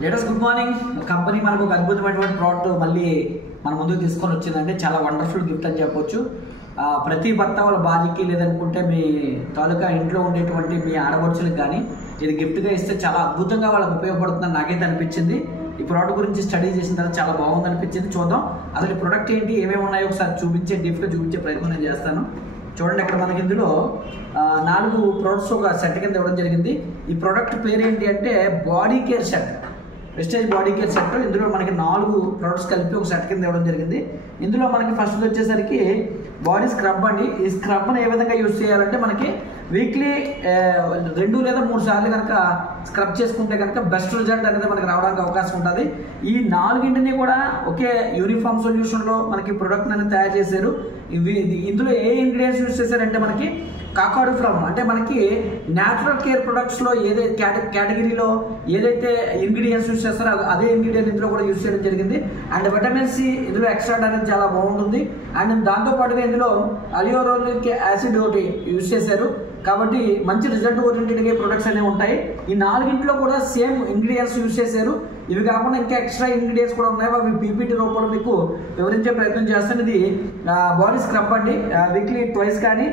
Latest good morning. Company మనకు ఒక అద్భుతమైనటువంటి ప్రోడక్ట్ మళ్ళీ మన ముందుకు తీసుకొని వచ్చిందంటే చాలా వండర్ఫుల్ గిఫ్ట్ అని చెప్పొచ్చు. ప్రతి భర్త వాళ్ళ భార్యకి లేదనుకుంటే మీ తాలూకా ఇంట్లో ఉండేటువంటి మీ ఆడపడుచులకు కానీ ఇది గిఫ్ట్గా ఇస్తే చాలా అద్భుతంగా వాళ్ళకి ఉపయోగపడుతుందని నాకైతే అనిపించింది. ఈ ప్రోడక్ట్ గురించి స్టడీ చేసిన తర్వాత చాలా బాగుంది అనిపించింది. చూద్దాం అసలు ఈ ప్రోడక్ట్ ఏంటి, ఏమేమి ఉన్నాయో ఒకసారి చూపించే గిఫ్ట్గా చూపించే ప్రయత్నం నేను చేస్తాను. చూడండి, ఇక్కడ మనకి ఇందులో 4 ప్రోడక్ట్స్ ఒక సెట్ కింద ఇవ్వడం జరిగింది. ఈ ప్రోడక్ట్ పేరు ఏంటి అంటే body care set, Vestige body care set. ఇందులో మనకి 4 ప్రోడక్ట్స్ కలిపి ఒక సెట్ కింద ఇవ్వడం జరిగింది. ఇందులో మనకి ఫస్ట్ వచ్చేసరికి బాడీ స్క్రబ్ అండి. ఈ స్క్రబ్ని ఏ విధంగా యూజ్ చేయాలంటే మనకి వీక్లీ 2 లేదా 3 సార్లు కనుక స్క్రబ్ చేసుకుంటే కనుక బెస్ట్ రిజల్ట్ అనేది మనకి రావడానికి అవకాశం ఉంటుంది. ఈ 4ని కూడా ఒకే యూనిఫామ్ సొల్యూషన్లో మనకి ప్రొడక్ట్ అనేది తయారు చేశారు. ఇందులో ఏ ఇంగ్రీడియంట్స్ యూజ్ చేశారంటే మనకి కాకాడు ఫ్రమ్, అంటే మనకి న్యాచురల్ కేర్ ప్రొడక్ట్స్లో ఏదైతే కేటగిరీలో ఏదైతే ఇంగ్రీడియంట్స్ యూజ్ చేస్తారో అదే ఇంగ్రీడియంట్ ఇందులో కూడా యూజ్ చేయడం జరిగింది. అండ్ విటమిన్ సి ఇందులో ఎక్స్ట్రాక్ట్ అనేది చాలా బాగుంటుంది. అండ్ దాంతోపాటుగా ఇందులో అలియోరోలిక్ యాసిడ్ ఒకటి యూజ్ చేశారు కాబట్టి మంచి రిజల్ట్ ఓరియంటెడ్గా ప్రొడక్ట్స్ అనేవి ఉంటాయి. ఈ 4గింట్లో కూడా సేమ్ ఇంగ్రీడియంట్స్ యూజ్ చేశారు. ఇవి కాకుండా ఇంకా ఎక్స్ట్రా ఇంగ్రీడియంట్స్ కూడా ఉన్నాయి. అవి పీపీటీ రూపంలో మీకు వివరించే ప్రయత్నం చేస్తాను. ఇది బాడీ స్క్రబ్ అండి. వీక్లీ ట్వైస్ కానీ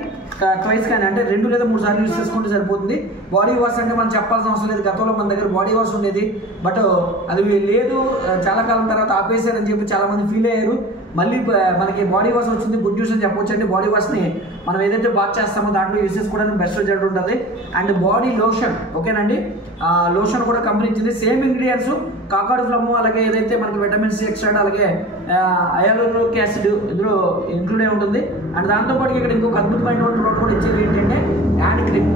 అంటే 2 లేదా 3 సార్లు యూజ్ చేసుకుంటే సరిపోతుంది. బాడీ వాష్ అంటే మనం చెప్పాల్సిన అవసరం లేదు. గతంలో మన దగ్గర బాడీ వాష్ ఉండేది, బట్ అది లేదు, చాలా కాలం తర్వాత ఆపేశారని చెప్పి చాలా మంది ఫీల్ అయ్యారు. మళ్ళీ మనకి బాడీ వాష్ వచ్చింది, గుడ్ న్యూస్ అని చెప్పొచ్చు అండి. బాడీ వాష్ని మనం ఏదైతే బాత్ చేస్తామో దాంట్లో యూజ్ చేసుకోవడానికి బెస్ట్ రిజల్ట్ ఉంటుంది. అండ్ బాడీ లోషన్, ఓకేనండి, లోషన్ కూడా కంపెనీ ఇచ్చింది. సేమ్ ఇంగ్రీడియంట్స్ కాకాడు ఫ్లమ్, అలాగే ఏదైతే మనకి విటమిన్ సి ఎక్స్ట్రా, అలాగే అయాలోనిక్ యాసిడ్ ఇందులో ఇంక్లూడ్ అయి ఉంటుంది. అండ్ దాంతోపాటు ఇక్కడ ఇంకొక అద్భుతమైనటువంటి ప్రోడక్ట్ కూడా ఇచ్చేది ఏంటంటే హ్యాండ్ క్రీమ్.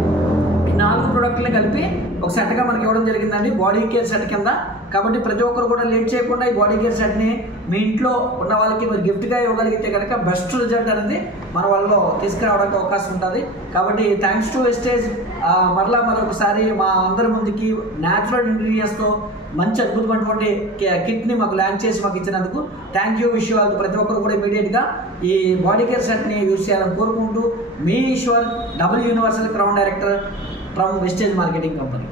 ఈ 4 ప్రోడక్ట్ని కలిపి ఒక సెట్గా మనకి ఇవ్వడం జరిగిందండి, బాడీ కేర్ సెట్ కింద. కాబట్టి ప్రతి ఒక్కరు కూడా లేట్ చేయకుండా ఈ బాడీ కేర్ సెట్ని మీ ఇంట్లో ఉన్న వాళ్ళకి మీరు గిఫ్ట్గా ఇవ్వగలిగితే కనుక బెస్ట్ రిజల్ట్ అనేది మన వాళ్ళలో తీసుకురావడానికి అవకాశం ఉంటుంది. కాబట్టి థ్యాంక్స్ టు వెస్టేజ్ మరొకసారి మా అందరి ముందుకి న్యాచురల్ ఇంగ్రీడియంట్స్తో మంచి అద్భుతమైనటువంటి కిట్ని మాకు లాంచ్ చేసి మాకు ఇచ్చినందుకు థ్యాంక్ యూ. విష్ వాళ్ళకి ప్రతి ఒక్కరు కూడా ఇమీడియట్గా ఈ బాడీ కేర్ సెట్ని యూజ్ చేయాలని కోరుకుంటూ మీ Eshwar, double universal crown director from Vestige marketing company.